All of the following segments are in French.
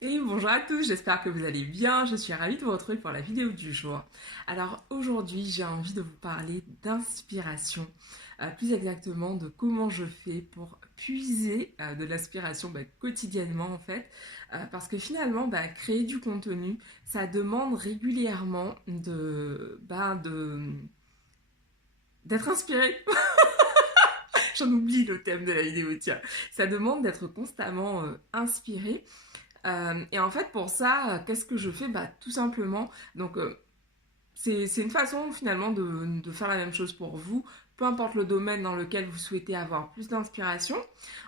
Et bonjour à tous, j'espère que vous allez bien. Je suis ravie de vous retrouver pour la vidéo du jour. Alors aujourd'hui, j'ai envie de vous parler d'inspiration, plus exactement de comment je fais pour puiser de l'inspiration quotidiennement en fait, parce que finalement, créer du contenu, ça demande régulièrement d'être inspiré. J'en oublie le thème de la vidéo, tiens. Ça demande d'être constamment inspiré. Et en fait, pour ça, qu'est-ce que je fais? Tout simplement, c'est une façon finalement de faire la même chose pour vous, peu importe le domaine dans lequel vous souhaitez avoir plus d'inspiration.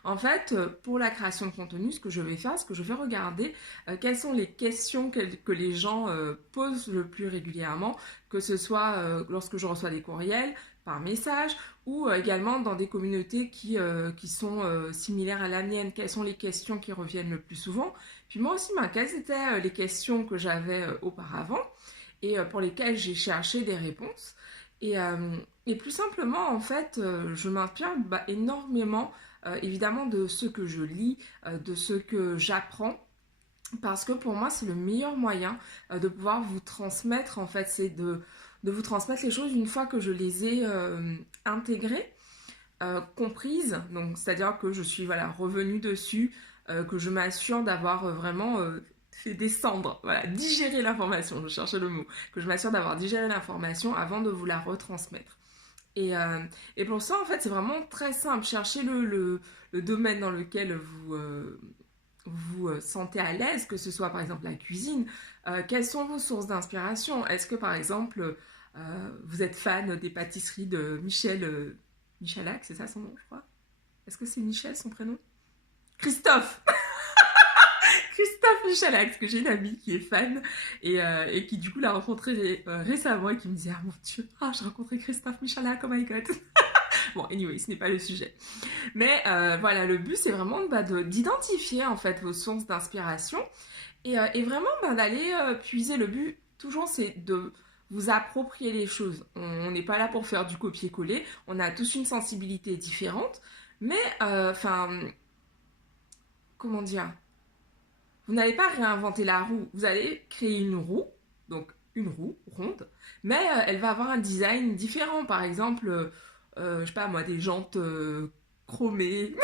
En fait, pour la création de contenu, ce que je vais faire, c'est que je vais regarder quelles sont les questions que les gens posent le plus régulièrement, que ce soit lorsque je reçois des courriels, par message, ou également dans des communautés qui sont similaires à la mienne. Quelles sont les questions qui reviennent le plus souvent? Puis moi aussi, quelles étaient les questions que j'avais auparavant et pour lesquelles j'ai cherché des réponses. Et plus simplement, en fait, je m'inspire énormément, évidemment, de ce que je lis, de ce que j'apprends. Parce que pour moi, c'est le meilleur moyen de pouvoir vous transmettre, en fait, c'est de vous transmettre les choses une fois que je les ai intégrées, comprises. Donc, c'est-à-dire que je suis revenue dessus, que je m'assure d'avoir vraiment fait descendre, voilà, digérer l'information, je cherchais le mot, que je m'assure d'avoir digéré l'information avant de vous la retransmettre. Et, euh, et pour ça, en fait, c'est vraiment très simple. Cherchez le domaine dans lequel vous sentez à l'aise, que ce soit par exemple la cuisine. Quelles sont vos sources d'inspiration? Est-ce que par exemple, vous êtes fan des pâtisseries de Michalak, c'est ça son nom, je crois? Est-ce que c'est Michel son prénom? Christophe! Christophe Michalak, parce que j'ai une amie qui est fan et qui du coup l'a rencontré récemment et qui me disait ah mon dieu, j'ai rencontré Christophe Michalak, oh my god. Bon, anyway, ce n'est pas le sujet. Mais voilà, le but c'est vraiment d'identifier en fait vos sources d'inspiration et vraiment d'aller puiser. Le but toujours c'est de vous approprier les choses. On n'est pas là pour faire du copier-coller, on a tous une sensibilité différente, mais comment dire, vous n'allez pas réinventer la roue, vous allez créer une roue, donc une roue ronde, mais elle va avoir un design différent. Par exemple, je sais pas moi, des jantes chromées,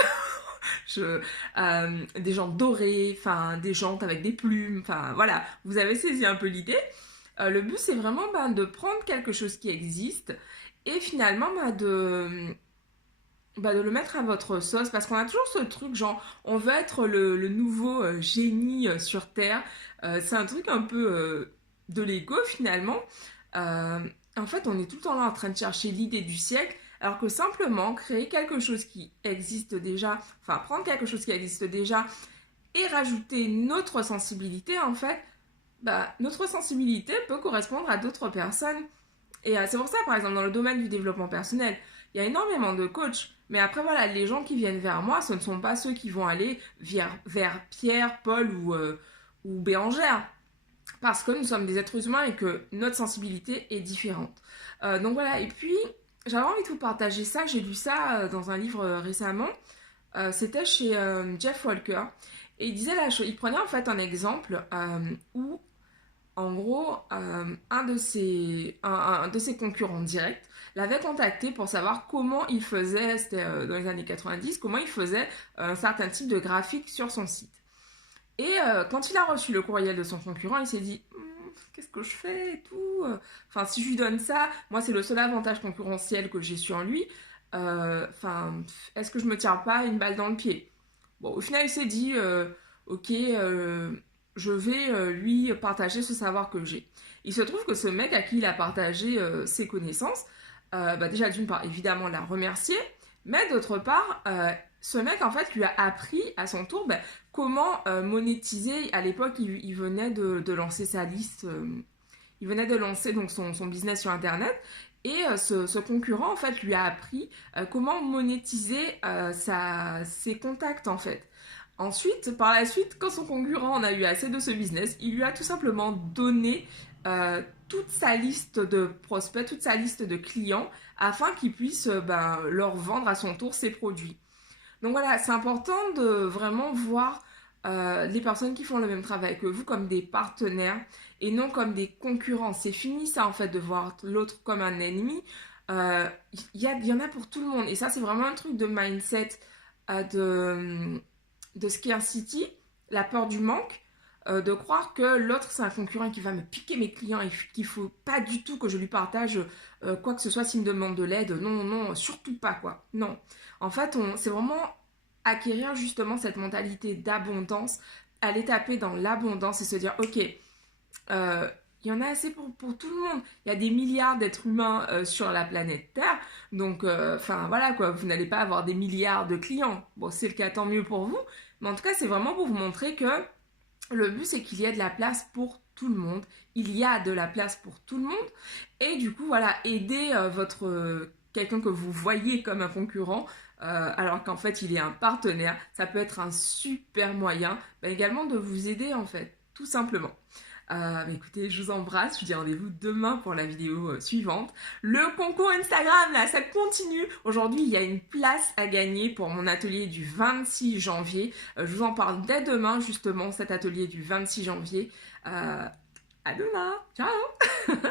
des jantes dorées, enfin des jantes avec des plumes, enfin voilà, vous avez saisi un peu l'idée. Le but c'est vraiment de prendre quelque chose qui existe et finalement de le mettre à votre sauce parce qu'on a toujours ce truc genre on veut être le nouveau génie sur Terre. C'est un truc un peu de l'ego finalement. Euh, En fait, on est tout le temps là en train de chercher l'idée du siècle alors que simplement créer quelque chose qui existe déjà, enfin prendre quelque chose qui existe déjà et rajouter notre sensibilité en fait, notre sensibilité peut correspondre à d'autres personnes. Et c'est pour ça, par exemple, dans le domaine du développement personnel, il y a énormément de coachs. Mais après, voilà, les gens qui viennent vers moi, ce ne sont pas ceux qui vont aller vers Pierre, Paul ou Bérangère. Parce que nous sommes des êtres humains et que notre sensibilité est différente. Donc voilà, et puis, j'avais envie de vous partager ça. J'ai lu ça dans un livre récemment. C'était chez Jeff Walker. Et il disait la chose, il prenait en fait un exemple où en gros, un de ses concurrents directs l'avait contacté pour savoir comment il faisait, c'était dans les années 90, comment il faisait un certain type de graphique sur son site. Et quand il a reçu le courriel de son concurrent, il s'est dit qu'est-ce que je fais et tout. Enfin, si je lui donne ça, moi c'est le seul avantage concurrentiel que j'ai sur lui. Est-ce que je me tire pas une balle dans le pied? Bon, au final, il s'est dit ok, je vais lui partager ce savoir que j'ai. Il se trouve que ce mec à qui il a partagé ses connaissances, déjà d'une part, évidemment, l'a remercié, mais d'autre part, ce mec, en fait, lui a appris à son tour comment monétiser. À l'époque, il venait de lancer sa liste, il venait de lancer donc son business sur Internet, et ce concurrent, en fait, lui a appris comment monétiser ses contacts, en fait. Ensuite, par la suite, quand son concurrent en a eu assez de ce business, il lui a tout simplement donné toute sa liste de prospects, toute sa liste de clients, afin qu'il puisse leur vendre à son tour ses produits. Donc voilà, c'est important de vraiment voir les personnes qui font le même travail que vous comme des partenaires et non comme des concurrents. C'est fini ça en fait de voir l'autre comme un ennemi. Il y en a pour tout le monde et ça c'est vraiment un truc de mindset de Scarcity, la peur du manque. De croire que l'autre c'est un concurrent qui va me piquer mes clients et qu'il faut pas du tout que je lui partage quoi que ce soit s'il me demande de l'aide. Non, non, surtout pas quoi. Non. En fait, c'est vraiment acquérir justement cette mentalité d'abondance, aller taper dans l'abondance et se dire ok, il y en a assez pour tout le monde. Il y a des milliards d'êtres humains sur la planète Terre. Donc, enfin voilà quoi, vous n'allez pas avoir des milliards de clients. Bon, c'est le cas, tant mieux pour vous. Mais en tout cas, c'est vraiment pour vous montrer que le but, c'est qu'il y ait de la place pour tout le monde. Il y a de la place pour tout le monde. Et du coup, voilà, aider quelqu'un que vous voyez comme un concurrent, alors qu'en fait, il est un partenaire. Ça peut être un super moyen, également de vous aider, en fait, tout simplement. Écoutez, je vous embrasse, je vous dis rendez-vous demain pour la vidéo suivante. Le concours Instagram, là, ça continue. Aujourd'hui, il y a une place à gagner pour mon atelier du 26 janvier. Je vous en parle dès demain, justement, cet atelier du 26 janvier. À demain, ciao.